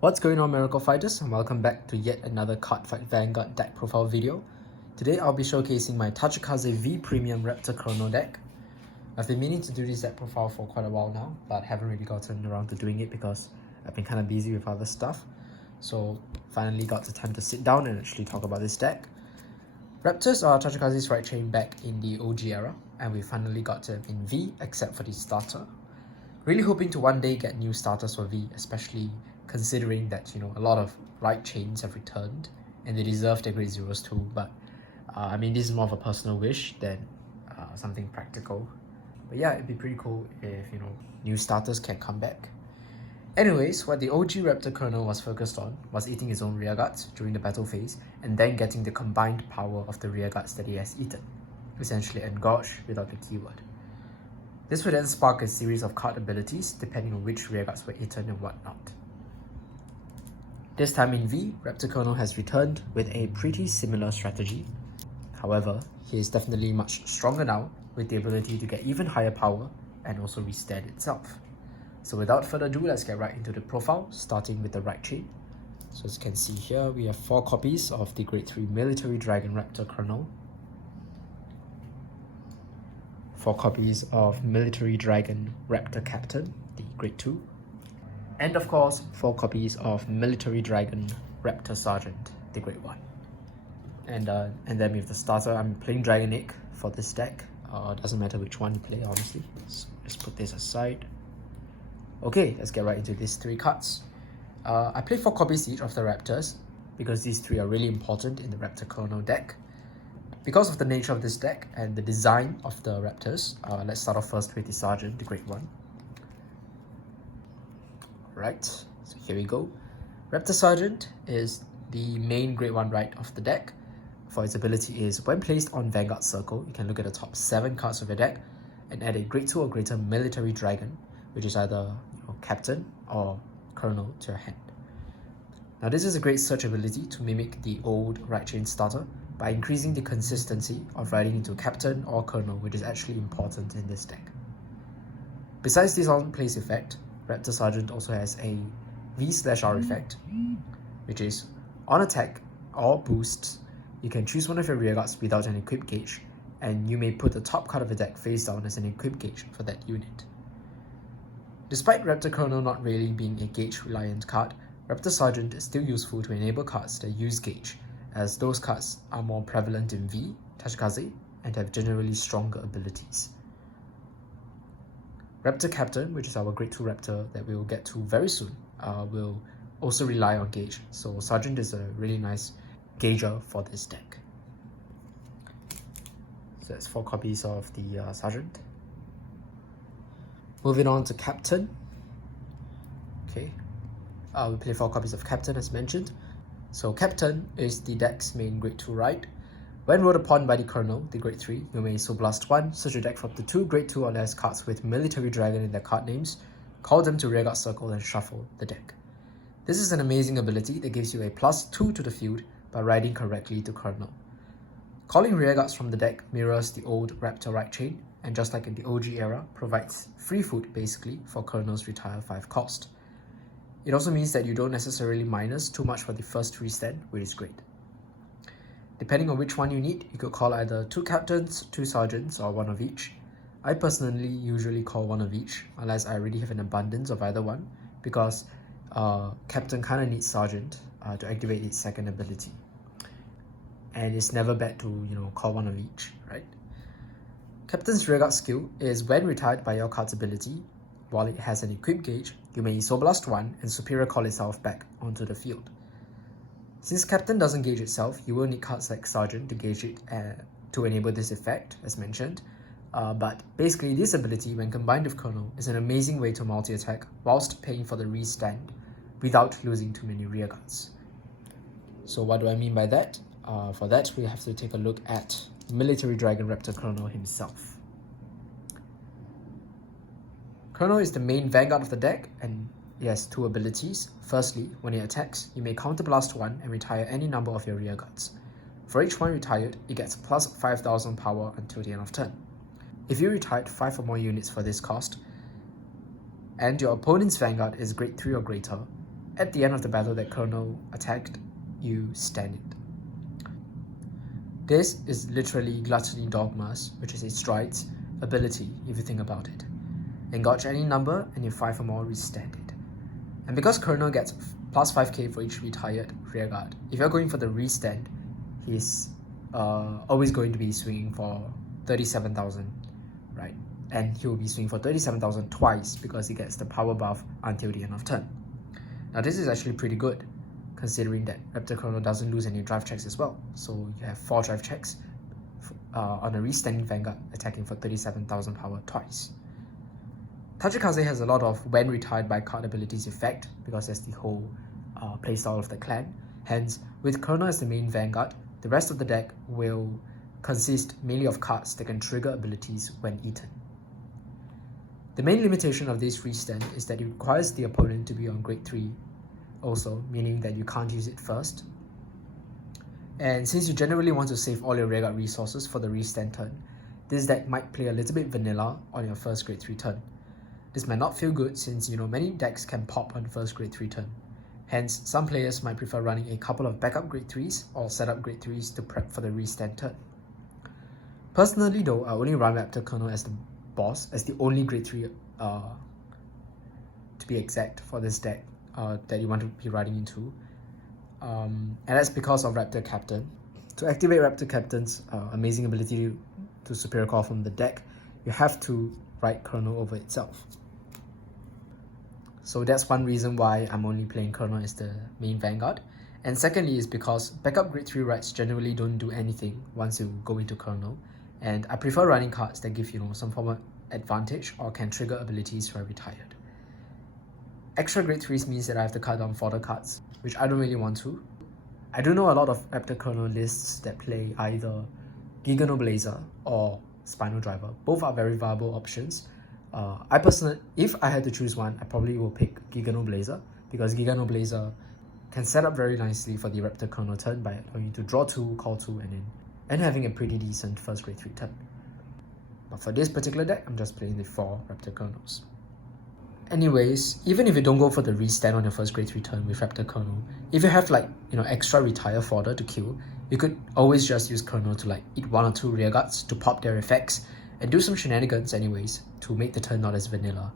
What's going on, Miracle Fighters, and welcome back to yet another Cardfight Vanguard deck profile video. Today I'll be showcasing my Tachikaze V Premium Raptor Colonel deck. I've been meaning to do this deck profile for quite a while now, but haven't really gotten around to doing it because I've been kind of busy with other stuff. So finally got the time to sit down and actually talk about this deck. Raptors are Tachikaze's right chain back in the OG era, and we finally got them in V except for the starter. Really hoping to one day get new starters for V, especially considering that, a lot of right chains have returned and they deserve their grade zeros too. But I mean, this is more of a personal wish than something practical. But yeah, it'd be pretty cool if, new starters can come back. Anyways, what the OG Raptor Colonel was focused on was eating his own rearguards during the battle phase and then getting the combined power of the rearguards that he has eaten, essentially engorge without the keyword. This would then spark a series of card abilities depending on which rearguards were eaten and whatnot. This time in V, Raptor Colonel has returned with a pretty similar strategy. However, he is definitely much stronger now with the ability to get even higher power and also restand itself. So without further ado, let's get right into the profile, starting with the right chain. So as you can see here, we have 4 copies of the Grade 3 Military Dragon Raptor Colonel, 4 copies of Military Dragon Raptor Captain, the Grade 2, and of course 4 copies of Military Dragon Raptor Sergeant, the Grade 1. And then with the starter, I'm playing Dragonic for this deck. Doesn't matter which one you play, honestly. So let's put this aside. Okay, let's get right into these 3 cards. I play 4 copies each of the Raptors because these 3 are really important in the Raptor Colonel deck. Because of the nature of this deck and the design of the Raptors, let's start off first with the Sergeant, the Grade 1. Alright, so here we go. Raptor Sergeant is the main Grade 1 right of the deck. For its ability is, when placed on Vanguard Circle, you can look at the top 7 cards of your deck and add a Grade 2 or greater Military Dragon, which is either Captain or Colonel, to your hand. Now this is a great search ability to mimic the old right chain starter by increasing the consistency of riding into Captain or Colonel, which is actually important in this deck. Besides this on-place effect, Raptor Sergeant also has a V/R effect, which is on attack or boosts, you can choose one of your rearguards without an equip gauge, and you may put the top card of the deck face down as an equip gauge for that unit. Despite Raptor Colonel not really being a gauge-reliant card, Raptor Sergeant is still useful to enable cards that use gauge, as those cards are more prevalent in V, Tachikaze, and have generally stronger abilities. Raptor Captain, which is our Grade 2 Raptor that we will get to very soon, will also rely on gauge, so Sergeant is a really nice gauger for this deck. So that's 4 copies of the Sergeant. Moving on to Captain. Okay, we play 4 copies of Captain as mentioned. So Captain is the deck's main Grade 2 right. When rolled upon by the Colonel, the Grade 3, you may Soul Blast 1, search your deck for up to 2 Grade 2 or less cards with Military Dragon in their card names, call them to Rearguard Circle and shuffle the deck. This is an amazing ability that gives you a +2 to the field by riding correctly to Colonel. Calling Rearguards from the deck mirrors the old Raptor right chain, and just like in the OG era, provides free food basically for Colonel's retire 5 cost. It also means that you don't necessarily minus too much for the first restand, which is great. Depending on which one you need, you could call either 2 Captains, 2 Sergeants, or 1 of each. I personally usually call 1 of each, unless I already have an abundance of either one, because Captain kind of needs Sergeant to activate its second ability. And it's never bad to, call 1 of each, right? Captain's Rearguard skill is when retired by your card's ability, while it has an equip gauge, you may Soul Blast 1 and Superior Call itself back onto the field. Since Captain doesn't gauge itself, you will need cards like Sergeant to gauge it to enable this effect, as mentioned. But basically, this ability, when combined with Colonel, is an amazing way to multi-attack whilst paying for the restand without losing too many rearguards. So what do I mean by that? For that, we have to take a look at Military Dragon Raptor Colonel himself. Colonel is the main Vanguard of the deck, and it has 2 abilities. Firstly, when it attacks, you may counterblast 1 and retire any number of your rearguards. For each one retired, it gets plus 5,000 power until the end of turn. If you retired 5 or more units for this cost, and your opponent's Vanguard is Grade 3 or greater, at the end of the battle that Colonel attacked, you stand it. This is literally Gluttony Dogma's, which is a strides ability if you think about it. Engage any number and you 5 or more restand it. And because Colonel gets plus 5k for each retired rearguard, if you're going for the restand, he's always going to be swinging for 37,000, right? And he will be swinging for 37,000 twice because he gets the power buff until the end of turn. Now this is actually pretty good, considering that Raptor Colonel doesn't lose any drive checks as well. So you have 4 drive checks on a restanding Vanguard attacking for 37,000 power twice. Tachikaze has a lot of when retired by card abilities effect because that's the whole playstyle of the clan. Hence, with Colonel as the main Vanguard, the rest of the deck will consist mainly of cards that can trigger abilities when eaten. The main limitation of this restand is that it requires the opponent to be on grade 3 also, meaning that you can't use it first. And since you generally want to save all your rearguard resources for the restand turn, this deck might play a little bit vanilla on your first grade 3 turn. This might not feel good since many decks can pop on first grade 3 turn. Hence, some players might prefer running a couple of backup grade 3s or setup grade 3s to prep for the restand turn. Personally though, I only run Raptor Colonel as the boss, as the only grade 3 to be exact for this deck that you want to be running into. And that's because of Raptor Captain. To activate Raptor Captain's amazing ability to superior call from the deck, you have to write Colonel over itself. So that's one reason why I'm only playing Colonel as the main Vanguard. And secondly is because backup grade 3 writes generally don't do anything once you go into Colonel. And I prefer running cards that give some form of advantage or can trigger abilities who are retired. Extra grade 3s means that I have to cut down fodder cards, which I don't really want to. I do know a lot of Raptor Colonel lists that play either Gigano or Spinal Driver. Both are very viable options. I personally, if I had to choose one, I probably will pick Gigano because Gigano can set up very nicely for the Raptor Colonel turn by allowing you to draw 2, call 2, and having a pretty decent first grade 3 turn. But for this particular deck, I'm just playing the 4 Raptor Colonels. Anyways, even if you don't go for the restand on your first grade 3 turn with Raptor Colonel, if you have extra retire fodder to kill, you could always just use Colonel to eat 1 or 2 rearguards to pop their effects and do some shenanigans anyways to make the turn not as vanilla.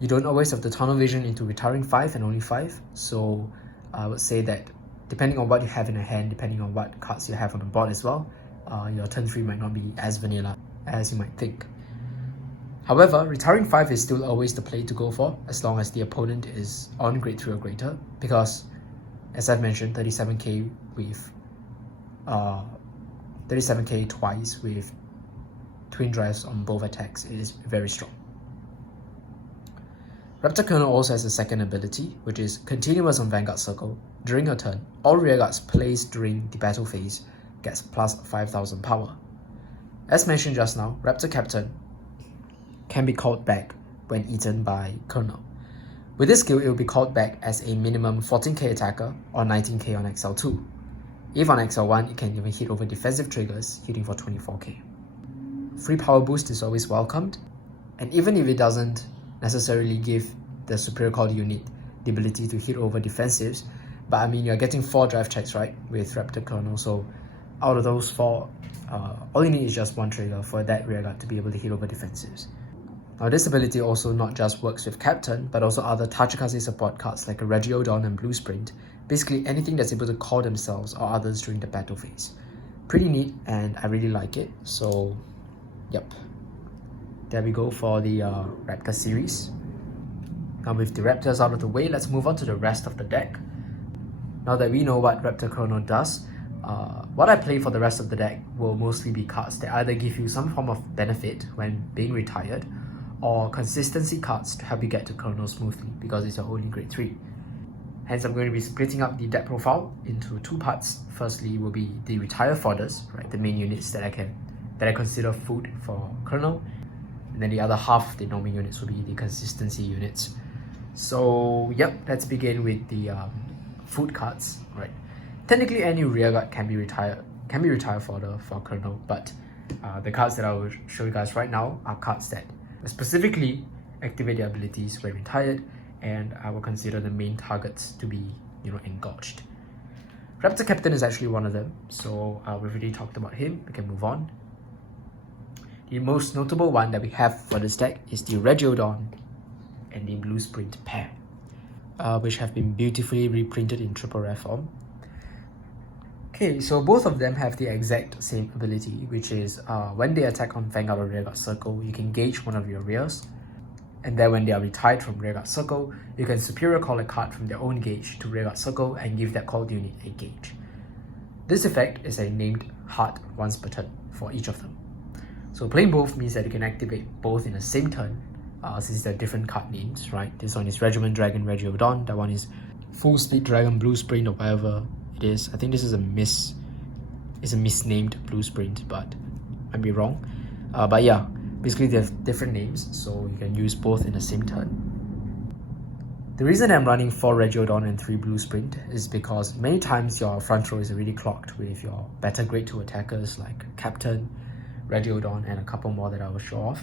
You don't always have the tunnel vision into retiring 5 and only 5, so I would say that depending on what you have in your hand, depending on what cards you have on the board as well, your turn 3 might not be as vanilla as you might think. However, retiring 5 is still always the play to go for as long as the opponent is on grade 3 or greater, because as I've mentioned, 37k with 37k twice with twin drives on both attacks is very strong. Raptor Colonel also has a second ability, which is continuous on Vanguard Circle. During your turn, all rearguards placed during the battle phase gets plus 5,000 power. As mentioned just now, Raptor Captain can be called back when eaten by Colonel. With this skill, it will be called back as a minimum 14k attacker or 19k on XL2. If on XL1, it can even hit over defensive triggers, hitting for 24k. Free power boost is always welcomed, and even if it doesn't necessarily give the superior call unit the ability to hit over defensives, but I mean, you're getting 4 drive checks, right, with Raptor Colonel, so out of those 4, all you need is just 1 trigger for that rearguard to be able to hit over defensives. Now this ability also not just works with Captain, but also other Tachikaze support cards like a Regiodon and Bluesprint, basically anything that's able to call themselves or others during the battle phase. Pretty neat, and I really like it, so yep. There we go for the Raptor series. Now with the Raptors out of the way, let's move on to the rest of the deck. Now that we know what Raptor Colonel does, what I play for the rest of the deck will mostly be cards that either give you some form of benefit when being retired, or consistency cards to help you get to Colonel smoothly because it's your only grade 3. Hence, I'm going to be splitting up the deck profile into 2 parts. Firstly will be the retire fodders, right, the main units that I consider food for Colonel, and then the other half, the normal units, will be the consistency units. So yep, let's begin with the food cards, right? Technically, any rearguard can be retired fodder for Colonel, but the cards that I will show you guys right now are cards that specifically activate their abilities when retired and I will consider the main targets to be, engorged. Raptor Captain is actually one of them, so we've already talked about him. We can move on. The most notable one that we have for this deck is the Regiodon and the Bluesprint pair, which have been beautifully reprinted in triple rare form. Okay, so both of them have the exact same ability, which is when they attack on Vanguard or Rearguard Circle, you can gauge one of your rears, and then when they are retired from Rearguard Circle, you can superior call a card from their own gauge to Rearguard Circle and give that called unit a gauge. This effect is a named heart once per turn for each of them. So playing both means that you can activate both in the same turn, since they're different card names, right? This one is Regiodon Dragon Regiodon, that one is Full Speed Dragon Bluesprint or whatever it is. I think this is a misnamed Bluesprint, but I might be wrong. But yeah, basically they have different names, so you can use both in the same turn. The reason I'm running 4 Regiodon and 3 Bluesprint is because many times your front row is already clocked with your better grade 2 attackers like Pton, Regiodon, and a couple more that I will show off.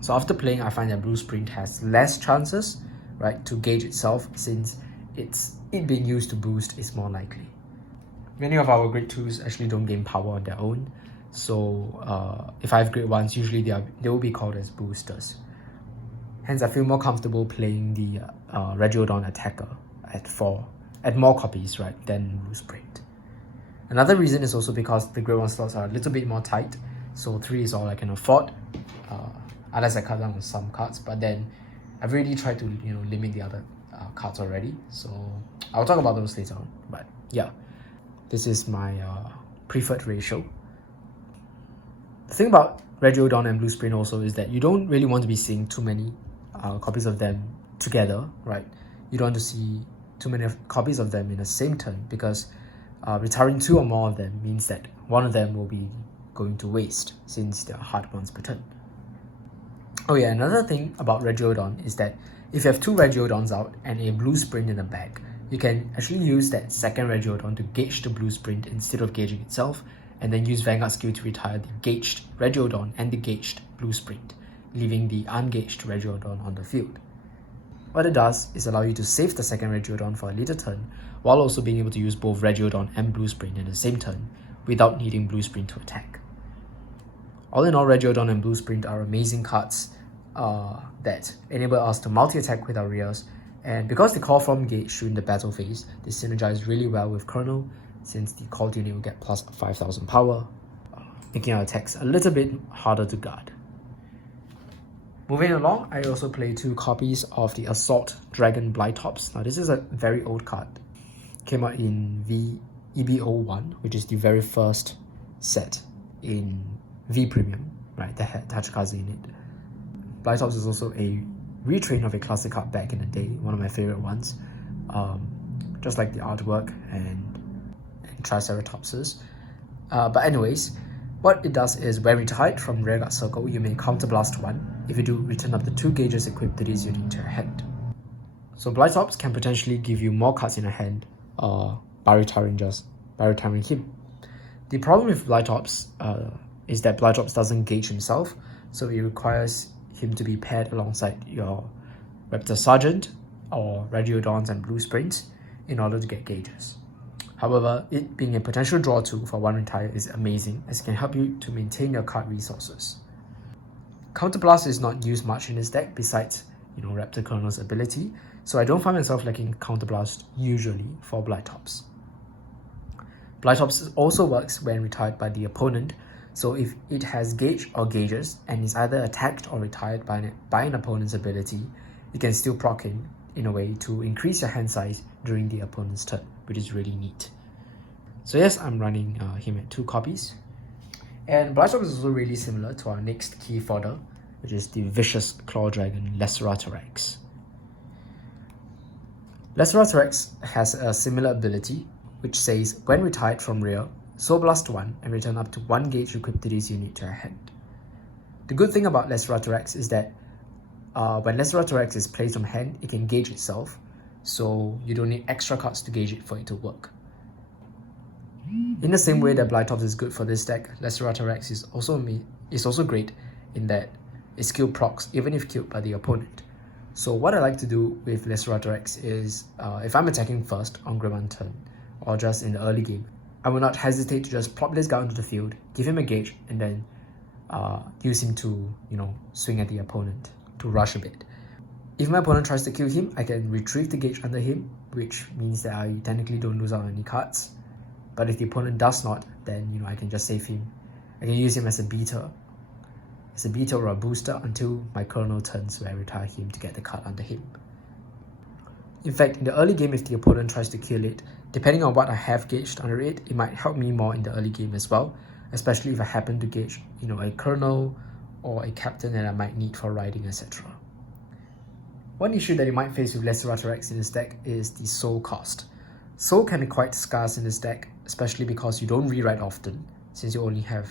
So after playing, I find that Bluesprint has less chances, right, to gauge itself, since it being used to boost is more likely. Many of our grade 2s actually don't gain power on their own, so if I have grade 1s, usually they will be called as boosters. Hence, I feel more comfortable playing the Regiodon attacker at more copies, right, than Bluesprint. Another reason is also because the grade 1 slots are a little bit more tight, so 3 is all I can afford, unless I cut down on some cards, but then I've really tried to limit the other cards already, so I'll talk about those later on. But yeah, this is my preferred ratio. The thing about Regiodon and Bluesprint also is that you don't really want to be seeing too many copies of them together, right? You don't want to see too many copies of them in the same turn, because retiring 2 or more of them means that one of them will be going to waste, since they're hard once per turn. Oh yeah, another thing about Regiodon is that if you have 2 Regiodons out and a Bluesprint in the bag, you can actually use that second Regiodon to gauge the Bluesprint instead of gauging itself, and then use Vanguard skill to retire the gauged Regiodon and the gauged Bluesprint, leaving the ungauged Regiodon on the field. What it does is allow you to save the second Regiodon for a later turn, while also being able to use both Regiodon and Bluesprint in the same turn, without needing Bluesprint to attack. All in all, Regiodon and Bluesprint are amazing cards that enable us to multi-attack with our rears, and because they call from gauge during the battle phase, they synergize really well with Colonel, since the called unit will get plus 5000 power, making our attacks a little bit harder to guard. Moving along, I also play 2 copies of the Assault Dragon Blytops. Now this is a very old card. Came out in EBO1, which is the very first set in V Premium, right, that had Tachikaze in it. Blytops is also a retrain of a classic card back in the day, one of my favorite ones. Just like the artwork and Triceratopses. But anyways, what it does is when retired from Rearguard Circle, you may counterblast 1. If you do, return up to 2 gauges equipped to this unit into your hand. So Blytops can potentially give you more cards in your hand by retiring him. The problem with Blytops is that Blytops doesn't gauge himself, so it requires him to be paired alongside your Raptor Sergeant or Regiodons and Bluesprints in order to get gauges. However, it being a potential draw tool for 1 retire is amazing, as it can help you to maintain your card resources. Counterblast is not used much in this deck besides Raptor Colonel's ability, so I don't find myself liking Counterblast usually for Blytops. Blytops also works when retired by the opponent, so if it has gauge or gauges and is either attacked or retired by an opponent's ability, you can still proc him in a way to increase your hand size during the opponent's turn, which is really neat. So yes, I'm running him at 2 copies. And Blytops is also really similar to our next key fodder, which is the Vicious Claw Dragon Laceratorex. Laceratorex has a similar ability, which says when retired from rear, Soul Blast 1 and return up to 1 gauge equipped to this unit to your hand. The good thing about Laceratorex is that when Laceratorex is placed on hand, it can gauge itself, so you don't need extra cards to gauge it for it to work. In the same way that Blytops is good for this deck, Laceratorex is also great in that its skill procs even if killed by the opponent. So what I like to do with Raptor X is, if I'm attacking first on grade 1 turn, or just in the early game, I will not hesitate to just plop this guy onto the field, give him a gauge, and then use him to, swing at the opponent, to rush a bit. If my opponent tries to kill him, I can retrieve the gauge under him, which means that I technically don't lose out on any cards. But if the opponent does not, then I can just save him. I can use him as a beater. As a beater or a booster until my Colonel turns, where I retire him to get the card under him. In fact, in the early game, if the opponent tries to kill it, depending on what I have gauged under it, it might help me more in the early game as well, especially if I happen to gauge, a Colonel or a Captain that I might need for riding, etc. One issue that you might face with Raptor X in this deck is the soul cost. Soul can be quite scarce in this deck, especially because you don't rewrite often, since you only have,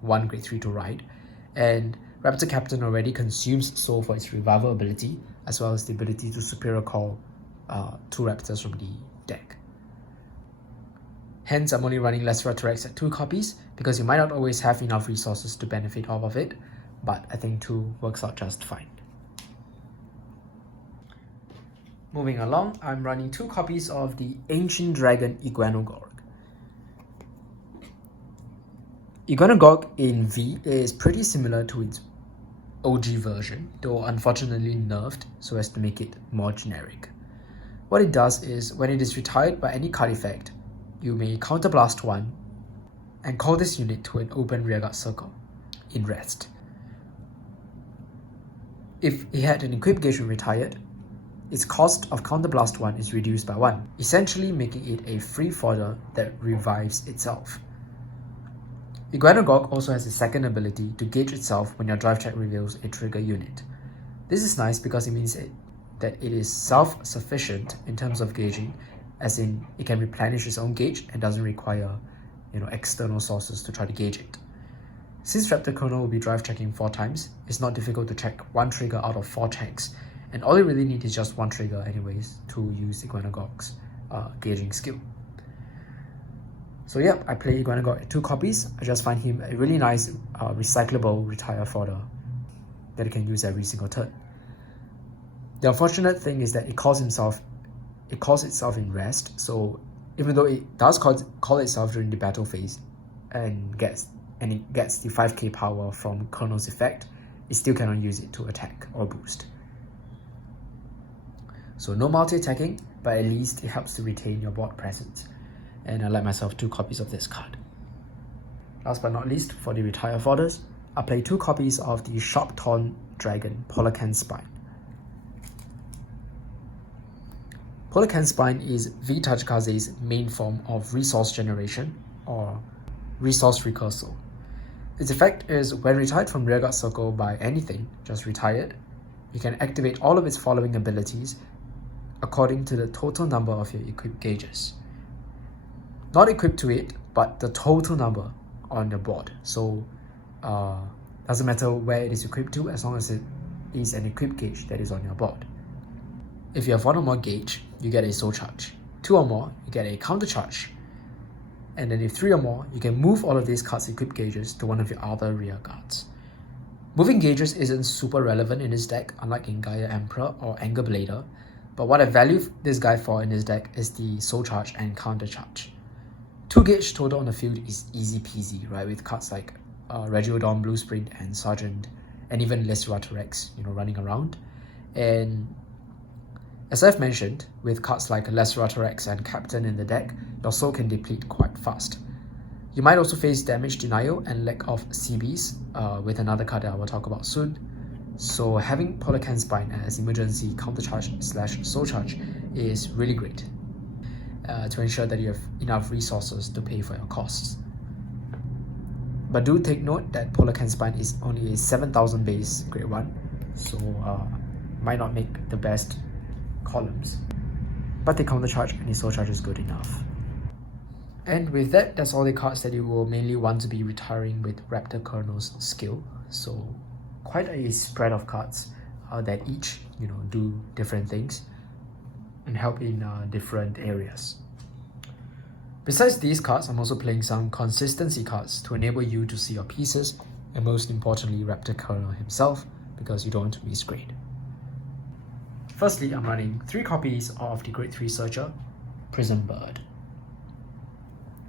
one grade 3 to ride. And Raptor Captain already consumes soul for its revival ability, as well as the ability to superior call 2 Raptors from the deck. Hence, I'm only running Raptor X at 2 copies, because you might not always have enough resources to benefit off of it, but I think 2 works out just fine. Moving along, I'm running 2 copies of the Ancient Dragon Iguanogorg. Iguanogorg in V is pretty similar to its OG version, though unfortunately nerfed so as to make it more generic. What it does is, when it is retired by any card effect, you may counterblast 1 and call this unit to an open rearguard circle in rest. If it had an equip gauge when retired, its cost of counterblast 1 is reduced by 1, essentially making it a free fodder that revives itself. Iguanogorg also has a second ability to gauge itself when your drive check reveals a trigger unit. This is nice because it means that it is self-sufficient in terms of gauging, as in it can replenish its own gauge and doesn't require external sources to try to gauge it. Since Raptor Colonel will be drive checking 4 times, it's not difficult to check 1 trigger out of 4 checks, and all you really need is just 1 trigger anyways to use Iguanogorg's gauging skill. So yep, I play Iguanogorg at 2 copies. I just find him a really nice recyclable retire fodder that I can use every single turn. The unfortunate thing is that it calls itself in rest, so even though it does call itself during the battle phase and it gets the 5k power from Colonel's effect, it still cannot use it to attack or boost. So no multi-attacking, but at least it helps to retain your board presence. And I like myself 2 copies of this card. Last but not least, for the retire fodders, I play 2 copies of the Pton Dragon Polecan Spine. Polecan Spine is V Tachikaze's main form of resource generation, or resource recursal. Its effect is, when retired from rearguard circle by anything, just retired, you can activate all of its following abilities according to the total number of your equipped gauges. Not equipped to it, but the total number on your board. So doesn't matter where it is equipped to, as long as it is an equipped gauge that is on your board. If you have 1 or more gauge, you get a soul charge. 2 or more, you get a counter charge. And then if 3 or more, you can move all of these cards' equipped gauges to one of your other rear guards. Moving gauges isn't super relevant in this deck, unlike in Gaia Emperor or Anger Blader, but what I value this guy for in this deck is the soul charge and counter charge. 2 gauge total on the field is easy peasy, right? With cards like Regiodon, Bluesprint, and Sergeant, and even Raptor X, running around. And as I've mentioned, with cards like Raptor X and Captain in the deck, your soul can deplete quite fast. You might also face damage denial and lack of CBs with another card that I will talk about soon. So having Polecan Spine as emergency countercharge / soul charge is really great to ensure that you have enough resources to pay for your costs. But do take note that Polecan Spine is only a 7000 base grade 1, so might not make the best columns. But the countercharge and the soul charge is good enough. And with that, that's all the cards that you will mainly want to be retiring with Raptor Colonel's skill. So quite a spread of cards that each do different things and help in different areas. Besides these cards, I'm also playing some consistency cards to enable you to see your pieces, and most importantly Raptor Colonel himself, because you don't want to misgrade. Firstly, I'm running 3 copies of the Grade 3 Searcher, Prison Bird.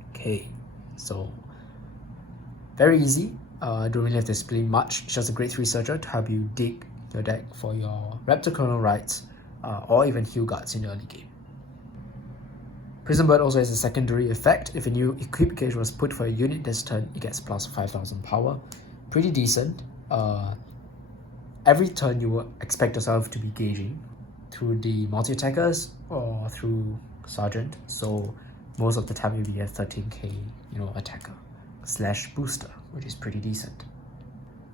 Okay, so very easy. Don't really have to explain much. It's just a Grade 3 Searcher to help you dig your deck for your Raptor Colonel rights or even Heal Guards in the early game. Prison Bird also has a secondary effect. If a new equip gauge was put for a unit this turn, it gets plus 5000 power. Pretty decent. Every turn you will expect yourself to be gauging through the multi-attackers or through Sergeant. So most of the time you'll be a 13k, attacker / booster, which is pretty decent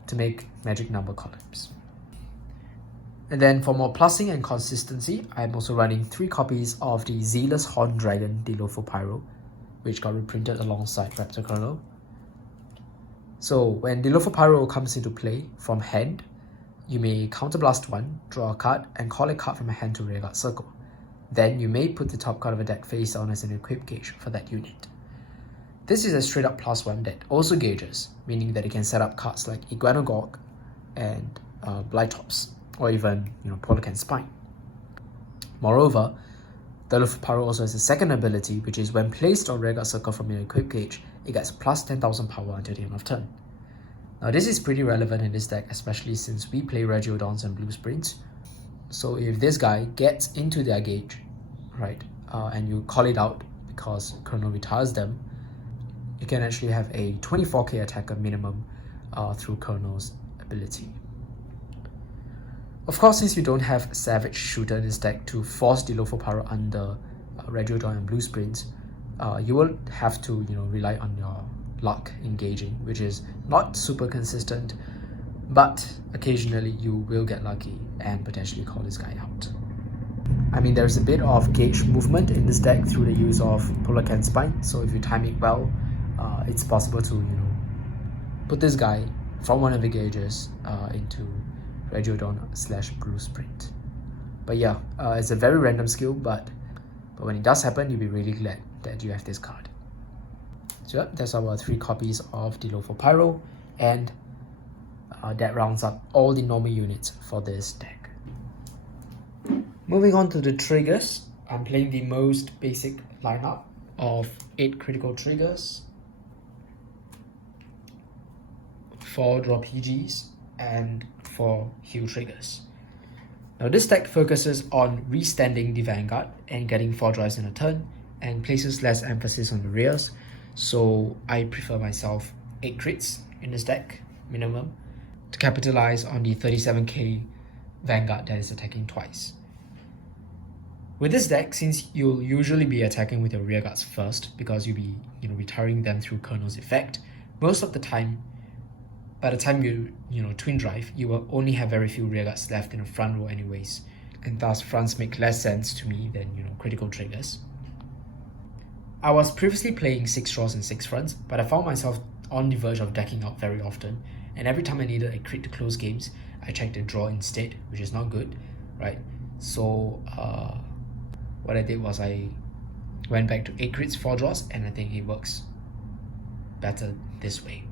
to make magic number columns. And then for more plussing and consistency, I'm also running 3 copies of the Zealous Horn Dragon Dilopho Pyro, which got reprinted alongside Raptor Colonel. So when Dilopho Pyro comes into play from hand, you may counterblast 1, draw a card, and call a card from a hand to rearguard circle. Then you may put the top card of a deck face down as an equip gauge for that unit. This is a straight up +1 that also gauges, meaning that it can set up cards like Iguanogorg and Blytops, or even Polecan Spine. Moreover, Dilopho Pyro also has a second ability, which is when placed on rearguard circle from an equip gauge, it gets plus 10,000 power until the end of turn. Now this is pretty relevant in this deck, especially since we play Regiodons and Bluesprints. So if this guy gets into their gauge, right, and you call it out because Colonel retires them, you can actually have a 24k attacker minimum through Colonel's ability. Of course, since you don't have Savage Shooter in this deck to force Dilopho Pyro under Regiodon and Bluesprint, you will have to rely on your luck engaging, which is not super consistent, but occasionally you will get lucky and potentially call this guy out. I mean, there's a bit of gauge movement in this deck through the use of Polecan Spine, so if you time it well, it's possible to put this guy from one of the gauges into Regiodon / Bluesprint. But yeah, it's a very random skill, but when it does happen, you'll be really glad that you have this card. So yeah, that's our 3 copies of Dilopho Pyro, and that rounds up all the normal units for this deck. Moving on to the triggers, I'm playing the most basic lineup of 8 critical triggers, 4 draw PGs, and 4 heal triggers. Now this deck focuses on restanding the Vanguard and getting 4 drives in a turn, and places less emphasis on the rears, so I prefer myself 8 crits in this deck, minimum, to capitalize on the 37k Vanguard that is attacking twice. With this deck, since you'll usually be attacking with your rearguards first because you'll be retiring them through Colonel's effect, most of the time, by the time you twin drive, you will only have very few rearguards left in the front row anyways, and thus fronts make less sense to me than critical triggers. I was previously playing 6 draws and 6 fronts, but I found myself on the verge of decking out very often, and every time I needed a crit to close games, I checked the draw instead, which is not good, right? So what I did was I went back to 8 crits, 4 draws, and I think it works better this way.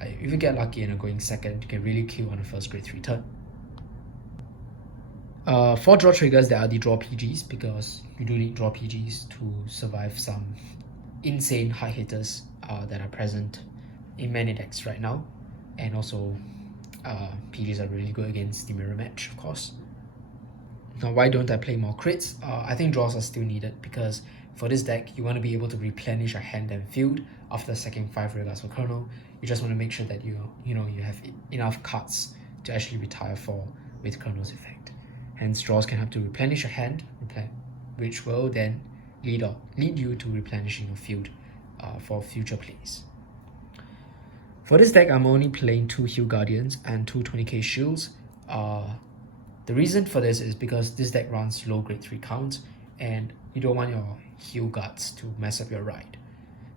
If you get lucky and are going second, you can really kill on the first Grade 3 turn. 4 draw triggers, there are the draw PGs, because you do need draw PGs to survive some insane hard hitters that are present in many decks right now, and also PGs are really good against the mirror match, of course. Now, why don't I play more crits? I think draws are still needed, because for this deck you want to be able to replenish your hand and field after sacking 5 rearguards for Colonel. You just want to make sure that you have enough cards to actually retire 4 with Colonel's effect. Hence, draws can help to replenish your hand, which will then lead you to replenishing your field for future plays. For this deck, I'm only playing 2 Heal Guardians and 2 20k shields. The reason for this is because this deck runs low Grade 3 counts, and you don't want your Heal Guards to mess up your ride.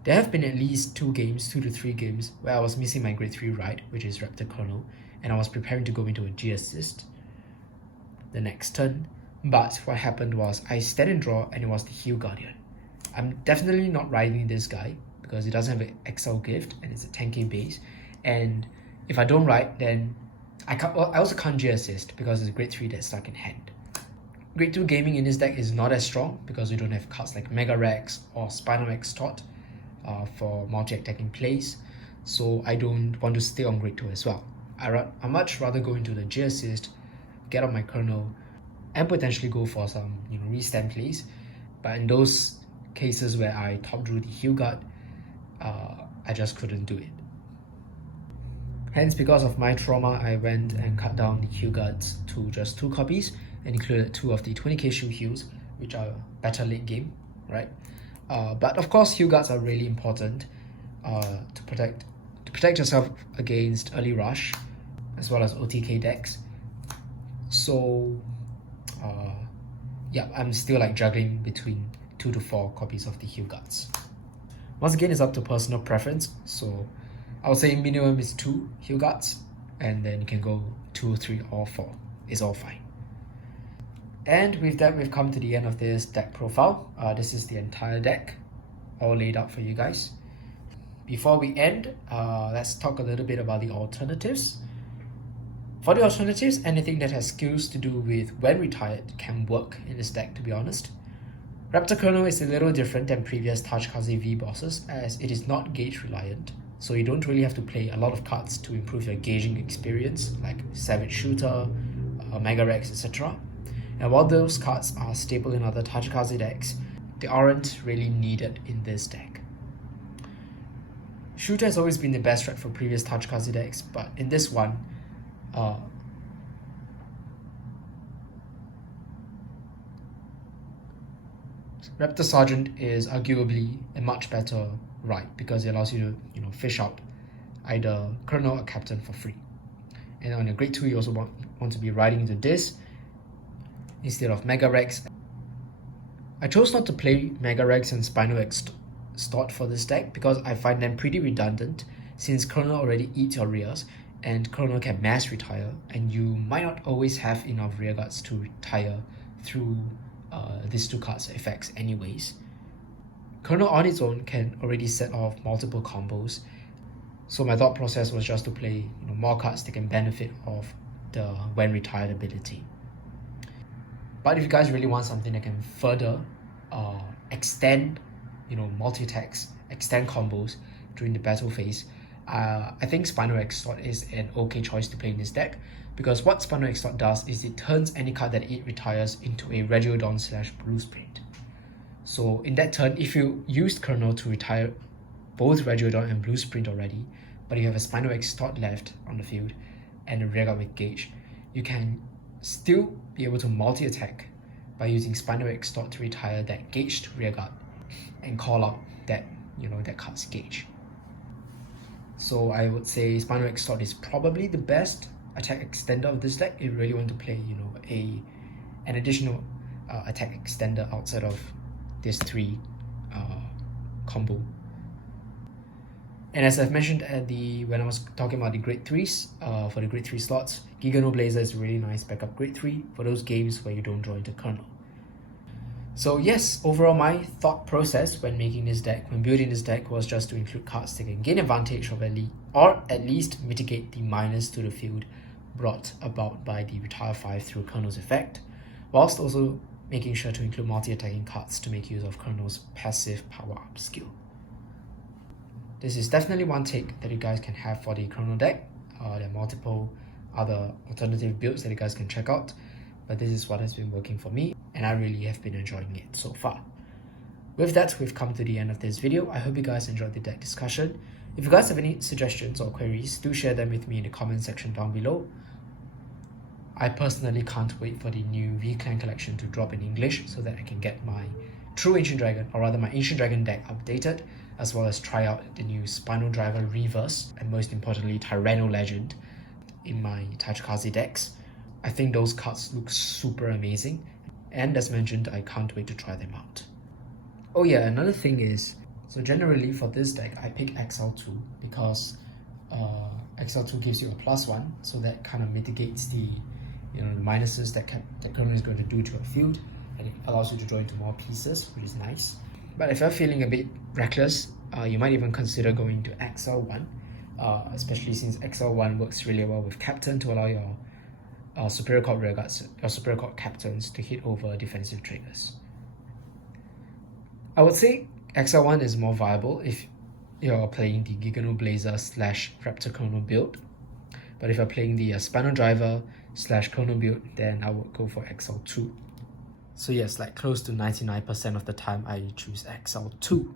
There have been at least 2 to 3 games where I was missing my Grade 3 ride, which is Raptor Colonel, and I was preparing to go into a G assist the next turn, but what happened was I stand and draw, and it was the Heal Guardian. I'm definitely not riding this guy because it doesn't have an XL gift and it's a 10k base, and if I don't ride, then I also can't G assist because it's a Grade 3 that's stuck in hand. Grade 2 gaming in this deck is not as strong because we don't have cards like Mega Rex or Spinal X Tot for multi-attacking plays, so I don't want to stay on Grade 2 as well. I much rather go into the J assist, get on my Colonel, and potentially go for some restand plays. But in those cases where I top drew the heal guard, I just couldn't do it. Hence, because of my trauma, I went and cut down the heal guards to just 2 copies and included 2 of the 20k shield heals, which are better late game, right? But of course, heal guards are really important to protect yourself against early rush as well as OTK decks. So yeah, I'm still like juggling between 2 to 4 copies of the heal guards. Once again, it's up to personal preference, so I would say minimum is 2 heal guards, and then you can go 2, 3 or 4. It's all fine. And with that, we've come to the end of this deck profile. This is the entire deck all laid out for you guys. Before we end, let's talk a little bit about the alternatives. For the alternatives, anything that has skills to do with when retired can work in this deck, to be honest. Raptor Colonel is a little different than previous Tachikaze V bosses, as it is not gauge reliant, so you don't really have to play a lot of cards to improve your gauging experience, like Savage Shooter, Mega Rex, etc. And while those cards are stable in other Tachikaze decks, they aren't really needed in this deck. Shooter has always been the best threat for previous Tachikaze decks, but in this one, Raptor Sergeant is arguably a much better ride because it allows you to fish out either Colonel or Captain for free. And on your Grade 2, you also want to be riding into this instead of Mega Rex. I chose not to play Mega Rex and Spinal X Tot for this deck because I find them pretty redundant, since Colonel already eats your rears and Colonel can mass retire, and you might not always have enough rearguards to retire through these 2 cards' effects anyways. Colonel on its own can already set off multiple combos, so my thought process was just to play more cards that can benefit of the when retired ability. But if you guys really want something that can further extend multi-attacks, extend combos during the battle phase, I think Spinal X Tot is an okay choice to play in this deck, because what Spinal X Tot does is it turns any card that it retires into a Regiodon / Bluesprint. So in that turn, if you used Colonel to retire both Regiodon and Bluesprint already, but you have a Spinal X Tot left on the field and a rearguard with gauge, you can still be able to multi-attack by using Spinal X Tot to retire that gauged rearguard and call out that that card's gauge. So I would say Spinal X Tot is probably the best attack extender of this deck if you really want to play an additional attack extender outside of this 3 combo. And as I've mentioned when I was talking about the Grade 3s, for the Grade 3 slots, Gigano Blazer is a really nice backup Grade 3 for those games where you don't draw into Colonel. So yes, overall my thought process when making this deck, when building this deck, was just to include cards that can gain advantage of at least mitigate the minus to the field brought about by the Retire 5 through Colonel's effect, whilst also making sure to include multi-attacking cards to make use of Colonel's passive power-up skill. This is definitely one take that you guys can have for the Colonel deck. There are multiple other alternative builds that you guys can check out, but this is what has been working for me, and I really have been enjoying it so far. With that, we've come to the end of this video. I hope you guys enjoyed the deck discussion. If you guys have any suggestions or queries, do share them with me in the comment section down below. I personally can't wait for the new V-Clan collection to drop in English so that I can get my true Ancient Dragon, or rather my Ancient Dragon deck, updated, as well as try out the new Spinal Driver Reverse, and most importantly Tyranno Legend in my Tachikaze decks. I think those cards look super amazing, and as mentioned, I can't wait to try them out. Oh yeah, another thing is, so generally for this deck, I pick XL2 because XL2 gives you a +1, so that kind of mitigates the the minuses that Colonel is going to do to a field, and it allows you to draw into more pieces, which is nice. But if you're feeling a bit reckless, you might even consider going to XL1, especially since XL1 works really well with Captain to allow your superior court rearguards or superior court captains to hit over defensive triggers. I would say XL1 is more viable if you're playing the Gigano Blazer / Raptor Colonel build, but if you're playing the Spinal Driver / Colonel build, then I would go for XL2. So yes, like close to 99% of the time I choose XL2.